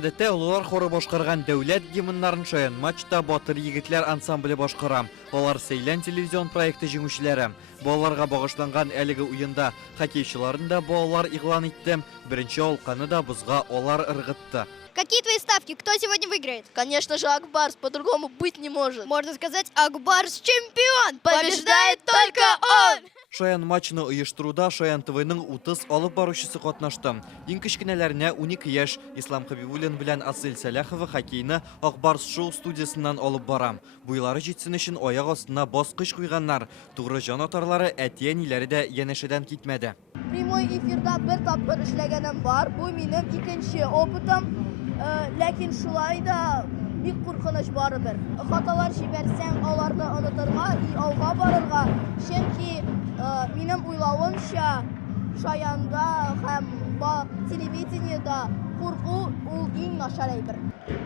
Гадәттә олылар хоры башкарган дәүләт гимннарын Шаян матчта Батыр егетләр ансамбле башкара. Алар Сейлән телевизион проекты җиңүчеләре. Балаларга багышланган әлеге уенда хоккейчыларын да балалар игълан итте. Беренче алканы да бузга алар ыргытты. Какие твои ставки? Кто сегодня выиграет? Конечно же, Акбарс, по-другому быть не может. Можно сказать, Акбарс чемпион! Побеждает только он! Шаян матчны оештыруда Шаян ТВның 30 алып баручысы катнашты. Иң кечкенәләренә 12 яшь Ислам Хабибуллин белән Асыл Сәләхова хоккейны Акбарс шоу студиясыннан алып бара. Буйлары җитсен өчен аяк астына баскыч куйганнар. Тугры җан атарлары әти-әниләре дә янәшәдән китмәде. Прямой эфирда бер тапкыр эшләгәнем бар. Бу минем икенче опытым. Ләкин шулай да бик куркыныч барыбер. Хаталар җибәрсәң, аларны онытырга, алга барырга. Чөнки минем уйлавымча, Шаянда һәм телевидениедә курку ул иң начар әйбер.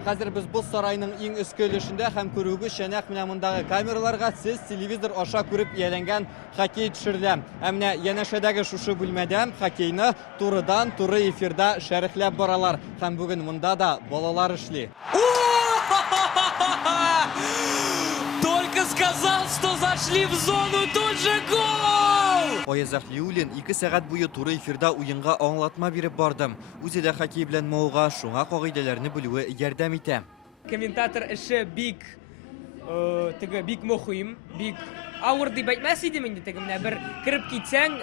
Хәзер без бу сарайның иң өске өлешендә һәм күрүгез шәнәк менә мондагы камераларга сез телевизор аша күреп ияләнгән хоккей төшерелә. Ә менә янәшәдәге шушы бүлмәдә хоккейны турыдан-туры эфирда шәрехләп баралар. Һәм бүген монда да балалар эшли. Только сказал, что зашли в зону, тут же гол! Аяз Әхлиуллин 2 сәгать буе туры эфирда уенга аңлатма биреп барды. Үзе дә хоккей белән мауга шуңа кагыйдәләрне белүе ярдәм итә. Комментатор эше бик мөһим, бик авыр дип әйтмәс идем инде теге менә бер кирип китсәң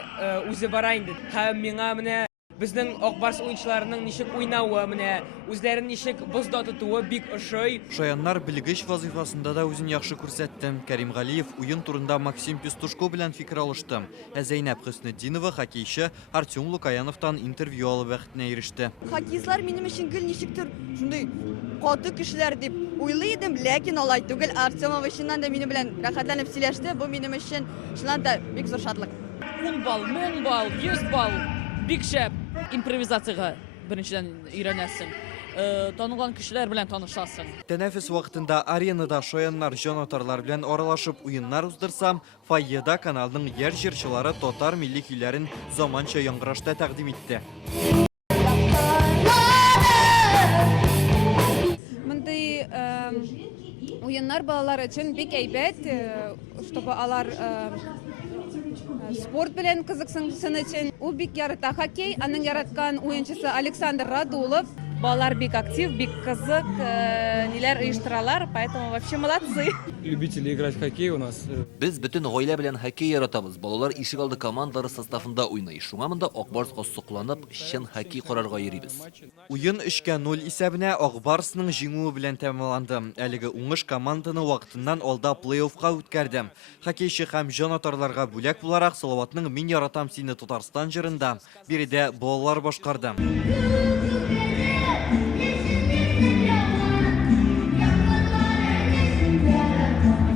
үзе бара инде. Һәм миңа менә безнең Акбарс уенчыларының ничек уйнавы, менә үзләрен ничек бозда тотуы бик ошый. Шаяннар белгеч вазифасында да үзен яхшы күрсәтте. Кәрим Галиев уен турында Максим Пестушко белән фикер алышты. Ә Зәйнәп Хөснетдинова хоккейчы Артем Лукаяновтан интервью алып вакытына иреште. Хоккейчылар минем өчен гел ничектер шундый каты кешеләр дип уйлый идем, ләкин алай түгел. Артемовичнан да минем белән рәхәтләнеп сөйләште. Бу минем өчен чыннан да бик зур шатлык. 10 балл, 1000 балл, 100 балл. Бик шәп импровизацияга беренчедән өйрәнәсең. Танылган кешеләр белән танышасың. Тәнәфес вакытында аренада шаяннар җанатарлар белән аралашып уеннар уздырсам, фойеда каналның яр җырчылары татар милли көйләрен заманча яңгырашта тәкъдим итте. Мондый уеннар балалар өчен бик әйбәт, чтобы алар спорт белән кызыксынсын өчен. Ул бик ярата хоккей, аның яраткан уенчысы Александр Радулов. Балалар бик актив, бик кызык, ниләр оештыралар, поэтому вообще молодцы. Любители играть в хоккей у нас. Без бөтен гаилә белән хоккей яратабыз. Балалар ишегалды командалары составында уйный. Шуңа монда Акбарска сокланып, чын хоккей карарга йөрибез. Уен 3-0 исәбенә Акбарсның җиңүе белән тәмамланды. Әлеге уңыш команданы вакытыннан алда плей-оффка үткәрде. Хоккейчы һәм җанатарларга бүләк буларак Салаватның "Мин яратам сине Татарстан" җырында биредә балалар башкарды.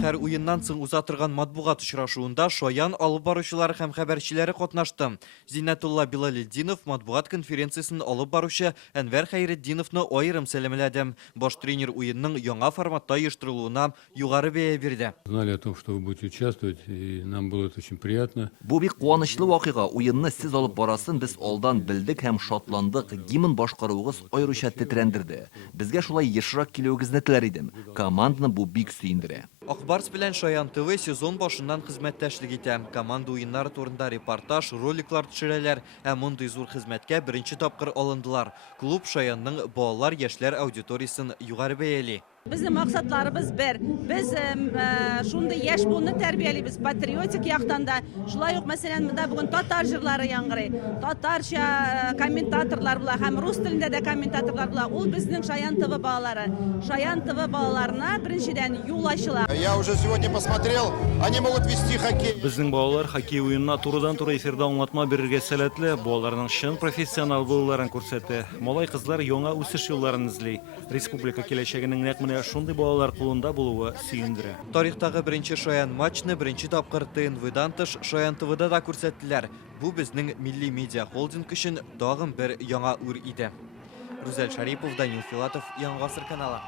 Һәр уеннан соң уза торган матбугат очрашуында Шаян алып баручылары һәм хәбәрчеләре катнашты. Зиннәтулла Билалетдинов матбугат конференциясын алып баручы Әнвәр Хәйретдиновны аерым сәламләде. Баш тренер уенның яңа форматта оештырылуына югары бәя бирде. Знали о том, что вы будете участвовать, и нам было это очень приятно. Бу бик куанычлы вакыйга. Уенны сез алып барасын без алдан белдек һәм шатландык. Гимн башкаруыгыз аеруча тетрәндерде. Безгә шулай ешрак килүегезне теләр идем. Команданы бу бик сөендерә. Акбарс белән Шаян ТВ сезон башыннан хезмәттәшлек итә. Команда уеннары турында репортаж, роликлар төшерәләр, ә мондый зур хезмәткә беренче тапкыр алындылар. Клуб Шаянның балалар, яшьләр аудиториясын югары бәяли. Безнең максатларыбыз бер. Без шундый яшь буынны тәрбиялибез патриотик яктан да. Шулай ук мәсәлән монда бүген татар җырлары яңгырый. Татарча комментаторлар була һәм рус телендә дә комментаторлар була. Ул безнең Шаян ТВ балалары. Шаян ТВ балаларына беренчедән юл ачыла. Я уже сегодня посмотрел, они могут вести хоккей. Безнең балалар хоккей уенына турыдан-туры эфирда аңлатма бирергә сәләтле, балаларның чын профессионал булуларын күрсәтә. Малай кызлар яңа үсеш юлларын эзли. Республика киләчәгенең нәкъ шундый балалар кулында булуы сөендерә. Тарихтагы беренче Шаян матчны беренче тапкыр ТНВ-дан тыш Шаян ТВ-да да күрсәттеләр. Бу безнең милли медиа холдинг өчен тагын бер яңа үр иде. Рүзәл Шарипов, Данил Филатов, Яңа Гасыр каналы.